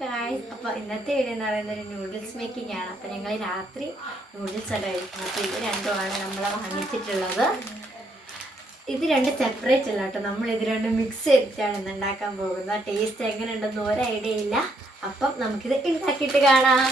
Guys, അപ്പോൾ ഇന്നത്തെ video എന്ന് പറയുന്നത് ഒരു നൂഡിൽസ് മേക്കിംഗ് ആണ്. അപ്പോൾ ഞങ്ങൾ രാത്രി നൂഡിൽസ് ഒക്കെ കഴിക്കും. അപ്പോൾ ഇത് രണ്ടുമാണ് നമ്മൾ വാങ്ങിച്ചിട്ടുള്ളത്. ഇത് രണ്ട് സെപ്പറേറ്റ് അല്ല കേട്ടോ, നമ്മൾ ഇത് രണ്ടും മിക്സ് ചെയ്തിട്ടാണ് ഇന്ന് ഉണ്ടാക്കാൻ പോകുന്നത്. ടേസ്റ്റ് എങ്ങനെ ഉണ്ടെന്ന് ഒരു ഐഡിയ ഇല്ല. അപ്പം നമുക്കിത് ഉണ്ടാക്കിയിട്ട് കാണാം.